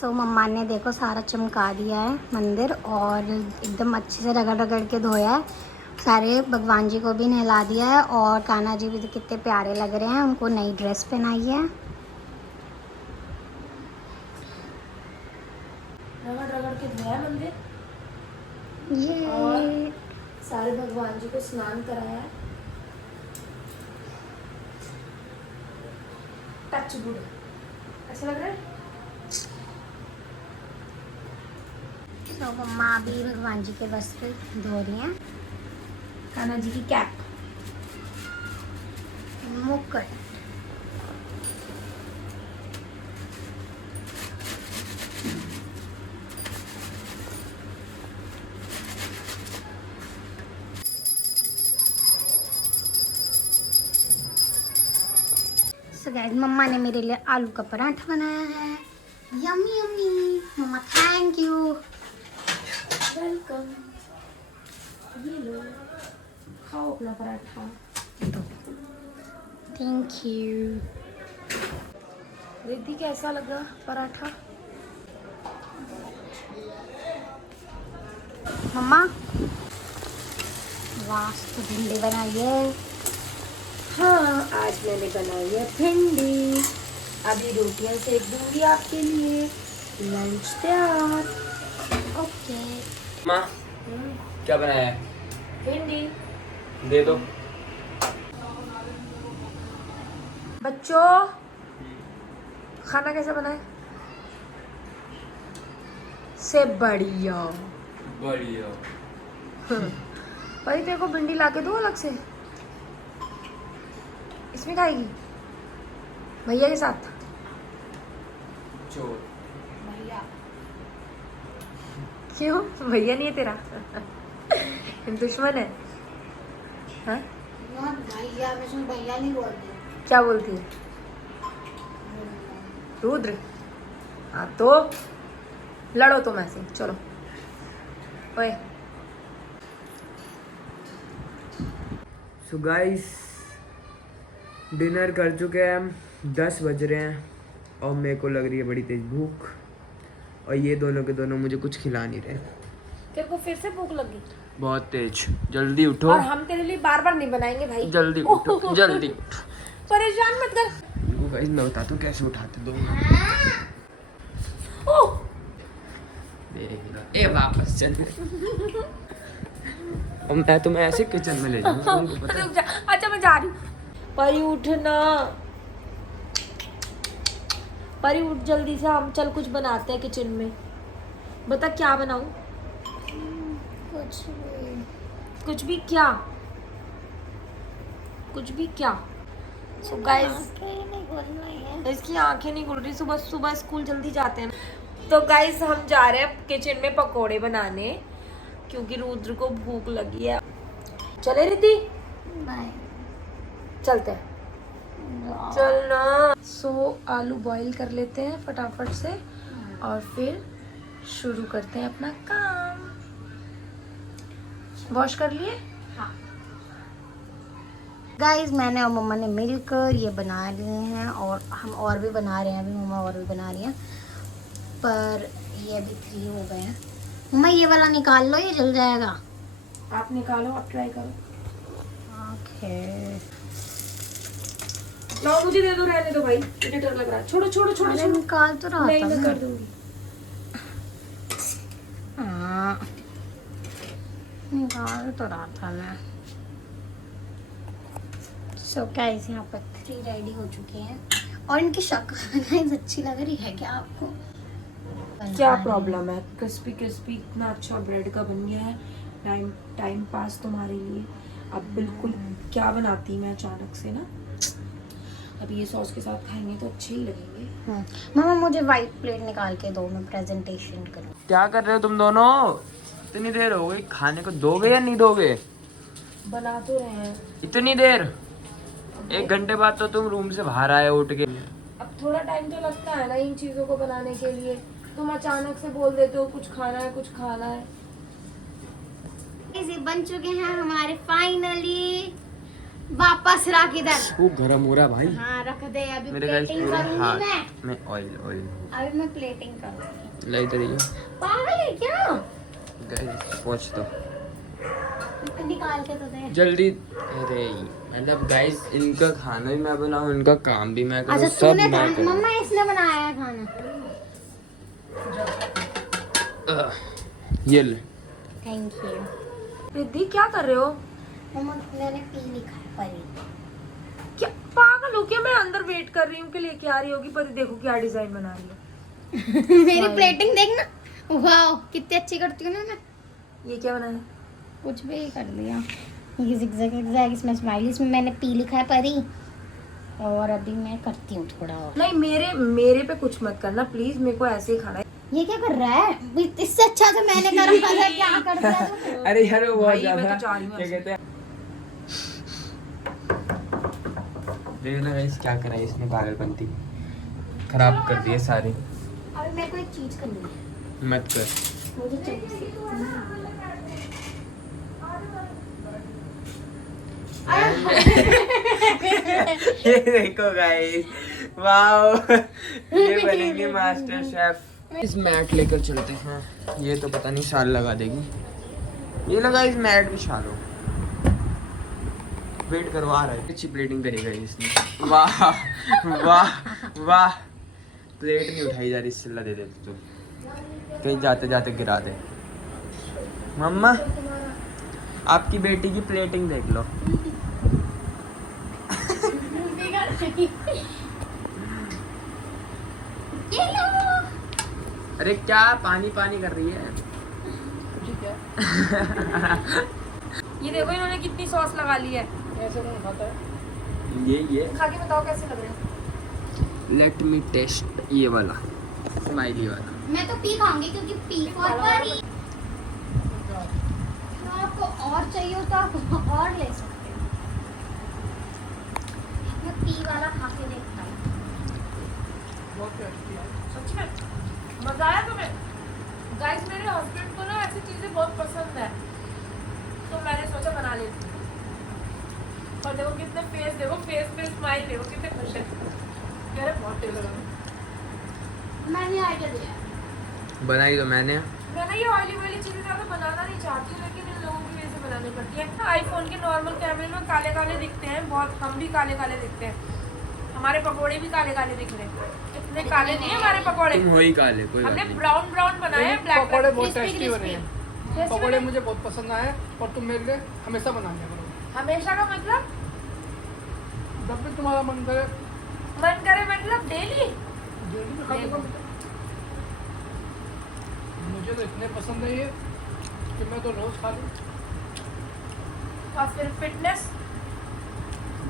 सो मम्मा ने देखो सारा चमका दिया है मंदिर और एकदम अच्छे से रगड़ रगड़ के धोया है। सारे भगवान जी को भी नहला दिया है और कान्हा जी भी कितने प्यारे लग रहे हैं। उनको नई ड्रेस पहनाई है। रगड़ रगड़ के धोया है मंदिर ये और सारे भगवान जी को स्नान कराया है। टच गुड ऐसा लग रहा है। तो मम्मा अभी भगवान जी के वस्त्र धो रही हैं। कान्हा जी की कैप, मुकुट, सो गाइस मम्मा ने मेरे लिए आलू का पराठा बनाया है। Yummy yummy. मम्मा थैंक यू। वेलकम। ये लो खाओ अपना पराठा। Thank you. रिद्धि कैसा लगा पराठा? मम्मा वाह तो भिंडी बनाई है। हाँ, आज मैंने बनाई है भिंडी। अभी रोटियां सेक दूंगी आपके लिए। लंच तैयार। ओके। माँ क्या बनाया है? भिंडी। दे दो। बच्चों खाना कैसा बना है? से बढ़िया। बढ़िया। भाई तेरे को भिंडी ला के दो अलग से। इसमें खाएगी भैया के साथ? चोर। क्यों? भैया नहीं है तेरा? दुश्मन है? हाँ? भैया भैया नहीं बोलते। क्या बोलती है? रुद्र। हाँ तो लड़ो तुम ऐसे, चलो। ओए सो गाइस डिनर कर चुके हैं हम। 10 बज रहे हैं और मेरे को लग रही है बड़ी तेज भूख। और ये दोनों के दोनों मुझे कुछ खिला नहीं रहे। तेरे को फिर से भूख लगी? बहुत तेज। जल्दी उठो। और हम तेरे लिए बार बार नहीं बनाएंगे भाई। जल्दी उठो जल्दी उठो। परेशान मत कर। वो गाइस मैं बताता हूँ कैसे उठाते दो। ओह ए वापस चल। और मैं तुम्हें ऐसे किचन में ले जाऊंगा तुमको पता है? रुक जा। अच्छा मैं जा रही हूँ। परी उठना। परी उठ जल्दी से, हम चल कुछ बनाते हैं किचन में। बता क्या बनाऊं? कुछ भी क्या? कुछ भी क्या? सो गाइस इसकी आंखें नहीं खुल रही। सुबह सुबह स्कूल जल्दी जाते हैं ना। तो गाइस हम जा रहे हैं किचन में पकोड़े बनाने क्योंकि रुद्र को भूख लगी है। चले रिद्धि? नहीं। चलते हैं। चलना। सो आलू बॉईल कर लेते हैं फटाफट से और फिर शुरू करते हैं अपना काम। वॉश कर लिए? गाइस मैंने और मम्मा ने मिलकर ये बना लिए हैं और हम और भी बना रहे हैं। अभी मम्मा और भी बना रही हैं पर ये अभी 3 हो गए हैं। मम्मा ये वाला निकाल लो, ये जल जाएगा। आप निकालो, आप ट्राई करो। ओके। लो मुझे दे दो, रहने दो भाई, मुझे डर लग रहा है। छोड़ो छोड़ो छोड़ो अरे छोड़ो। निकाल तो रहा नहीं था मैं ना। कर दूंगी। हाँ निकाल तो रहा था मैं। सो गाइस यहाँ पर 3 रेडी हो चुके हैं और इनकी शक्ल गाइस अच्छी लग रही है क्या आपको? क्या प्रॉब्लम है? क्रिस्पी क्रिस्पी इतना अच्छा ब्रेड का बन गया है। टाइम पास तुम्हारे लिए। अब बिल्कुल क्या बनाती मैं अचानक से ना। अब ये सॉस के साथ खाएंगे तो अच्छे ही लगेंगे। मामा मुझे वाइट प्लेट निकाल के दो, मैं प्रेजेंटेशन करूँ। क्या कर रहे हो तुम दोनों? इतनी देर हो गई, खाने को दोगे या नहीं दोगे? बना तो रहे हैं। इतनी देर? 1 घंटे बाद तो तुम रूम से बाहर आए उठ के। अब थोड़ा टाइम तो लगता है ना इन चीजों को बनाने के लिए। तुम अचानक से बोल देते हो कुछ खाना है कुछ खाना है। ये बन चुके हैं हमारे फाइनली वापस रख इधर। वो गरम हो रहा भाई। हाँ रख दे, अभी मेरे गाइस प्लेटिंग पूरे करूंगी हाथ मैं। में ऑयल अभी मैं प्लेटिंग करूंगी। लाई तो रही पागल है क्या? गाइस पहुंच तो निकाल के तो दे। जल्दी। अरे मतलब गाइस इनका खाना भी मैं बनाऊं, इनका काम भी मैं करूं, अच्छा सब तूने मैं करूं। मम्मा इसने बनाया है खाना। ये ले। Thank you. रिद्धि क्या कर रहे हो? मम्मा मैंने पी लिखा है परी। क्या पागल हो क्या? मैं अंदर वेट कर रही हूँ कि लेके आ रही होगी, पर देखो क्या डिजाइन बना रही है। मेरी प्लेटिंग देखना। वाह कितनी अच्छी करती हूँ ना मैं। ये क्या बनाया? कुछ भी कर दिया। ये zigzag इसमें स्माइली, इसमें मैंने पी लिखा है परी। और अभी मैं करती हूँ थोड़ा और। नहीं मेरे पे कुछ मत करना प्लीज, मेरे को ऐसे ही खाना है। ये क्या कर रहा है? इससे अच्छा तो मैंने गरम कर दिया, क्या कर दिया तूने? अरे यार वो बहुत भाई, मैं ज्यादा तो जा रही हूँ क्या ऐसे। कहते हैं, देखना गाइस क्या करा है इसने, पागलपंती खराब कर दी है सारी। अभी मेरे को एक चीज करनी है। मत कर। मुझे चाहिए। ये देखो गाइस, वाओ ये बनेंगे मास्टर शेफ। इस मैट लेकर चलते हैं, ये तो पता नहीं शाल लगा देगी। ये लगा इस मैट भी शालो। वेट करो आ रहा है। अच्छी प्लेटिंग करेगा इसने। वाह वाह वाह। प्लेट नहीं उठाई जा रही, सिल्ला दे देते तो कहीं जाते जाते गिरा दे। मम्मा आपकी बेटी की प्लेटिंग देख लो। ये लो। अरे क्या पानी पानी कर रही है। ये देखो इन्होंने कितनी सॉस लगा ली है। ऐसे कौन खाता है? ये खा के बताओ कैसे लग रहे हैं। लेट मी टेस्ट ये वाला स्माइली वाला। मैं तो पी खाऊंगी क्योंकि पी फॉर परी। तो आपको और चाहिए हो तो आप और ले सकते हो। मैं पी वाला खा के देखता हूँ। बहुत टेस्टी है। सच में मजा आया तुम्हें? गाइस मेरे हस्बैंड को ना ऐसी चीजें बहुत पसंद है, तो मैंने सोचा बना लेती हूँ। और देखो कितने फेस, देखो फेस पे स्माइल, देखो कितने खुश है। कह रहे बहुत टेस्ट लगा। मैंने आइडिया दिया है। बनाई तो मैंने। मैं ना ये ऑयली वाली चीजें ज्यादा बनाना नहीं चाहती हूँ, लेकिन इन लोगों की वजह से बनानी पड़ती है। आईफोन के नॉर्मल कैमरे में काले काले दिखते हैं बहुत, हम भी काले काले दिखते हैं। हमारे पकोड़े भी काले काले दिख रहे हैं। इतने काले नहीं है हमारे पकोड़े। तुम हो ही काले, कोई बात हमने नहीं। ब्राउन ब्राउन बनाए हैं, ब्लैक पकौड़े बहुत टेस्टी बने हैं। ब्लैक। पकौड़े मुझे बहुत पसंद आए और तुम मेरे लिए हमेशा बना लिया करो। हमेशा का मतलब जब भी तुम्हारा मन करे मन करे, मतलब डेली। डेली में खा लूँगा। मुझे तो इतने पसंद है ये कि मैं तो रोज खा लूँ। और फिर फिटनेस,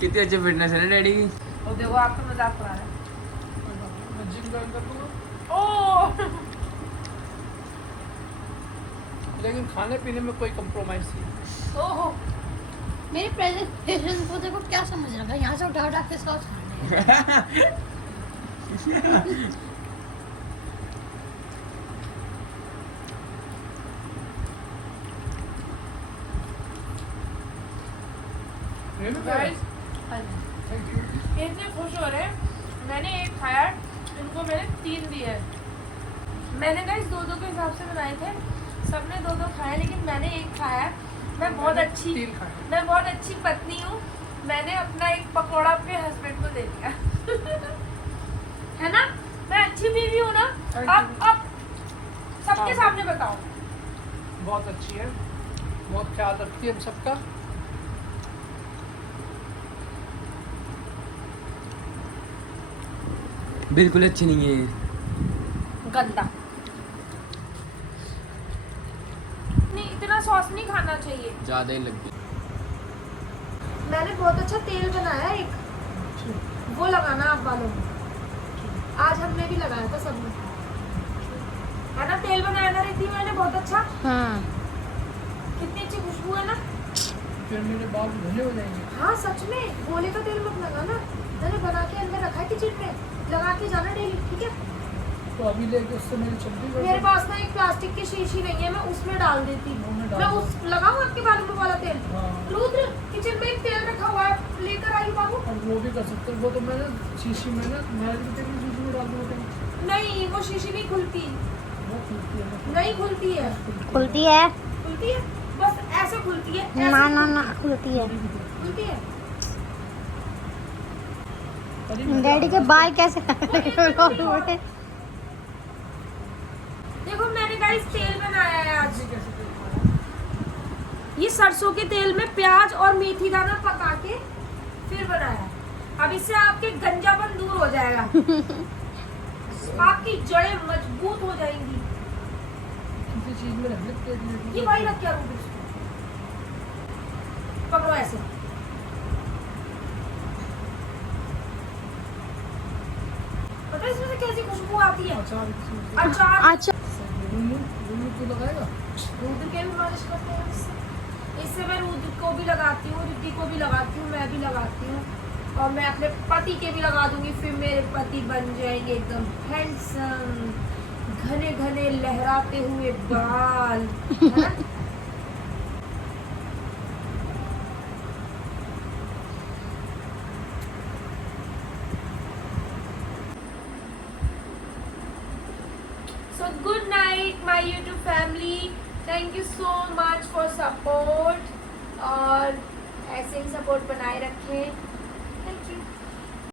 कितनी अच्छी फिटनेस है ना डैडी की। और देखो आपका मजाक उड़ा रहा है। मैं जिम ज्वाइन कर लूँगा। ओह लेकिन खाने पीने में कोई कंप्रोमाइज नहीं। ओहो, मेरे प्रेजेंटेशन को देखो क्या समझ रखा है, यहाँ से उठा उठा के सॉस खाने हैं। Guys thank you. ये इतने खुश हो रहे हैं। मैंने एक खाया, इनको मैंने 3 दिए हैं। मैंने गाइस 2-2 के हिसाब से बनाए थे, सबने 2-2 खाया, लेकिन मैंने एक खाया है। मैं बहुत अच्छी 3 खाए। मैं बहुत अच्छी पत्नी हूँ। मैंने अपना एक पकोड़ा अपने हस्बैंड को दे दिया। है ना? मैं अच्छी बीवी हूँ ना? अब सबके सामने बताओ। बहुत अच्छी है, बहुत ख्याल रखती है हम सबका। बिल्कुल अच्छी नहीं है। गंदा नहीं, इतना सॉस नहीं खाना चाहिए। ज्यादा ही लग गई। मैंने बहुत अच्छा तेल बनाया एक, वो लगाना आप वालों में। आज हमने भी लगाया था सबने, है ना? तेल बनाया ना रिद्धि मैंने बहुत अच्छा। हाँ कितनी अच्छी खुशबू है ना? फिर मेरे बाल धुले हो जाएंगे। हाँ सच में, गोले का तेल मत लगाना। मैंने बना के अंदर रखा है किचन में, लगा के जाना डेली, ठीक है? तो अभी लेके उससे मेरी चलती मेरे पास ना एक प्लास्टिक की शीशी नहीं है, मैं उसमें डाल देती हूँ। उसमें डाल मैं दो। उस लगाऊं आपके बालों में वाला तेल? हाँ। रुद्र किचन में एक तेल रखा हुआ है, लेकर आई बाबू। और वो भी कर सकते हैं, वो तो मैंने शीशी में ना मैरिज के तेल की शीशी में डाल दूँगा। नहीं, वो शीशी नहीं खुलती, वो खुलती है ना। नहीं खुलती है। खुलती है खुलती है, बस ऐसे खुलती है, ऐसे ना ना ना खुलती है। खुलती है। डैडी के बाल कैसे हुए? देखो मैंने गाइस तेल बनाया है आज। कैसे तेल बनाया? ये सरसों के तेल में प्याज और मेथी दाना पका के फिर बनाया है। अब इससे आपके गंजापन दूर हो जाएगा, आपकी जड़ें मजबूत हो जाएंगी। किसी चीज में रख लेते हैं। ये वही रख क्या रूप पकड़ो ऐसे। पता है इसमें से कैसी खुशबू आती है? अचार अचार। अच्छा रूलू तो लगाएगा। रुद्र के भी मालिश करते हैं इससे मैं रुद्र को भी लगाती हूँ, रिद्धि को भी लगाती हूँ, मैं भी लगाती हूँ, और मैं अपने पति के भी लगा दूंगी। फिर मेरे पति बन जाएंगे एकदम हैंडसम, घने घने लहराते हुए बाल, है ना? So good night my YouTube family. Thank you so much for support, और ऐसे ही सपोर्ट बनाए रखें। Thank you.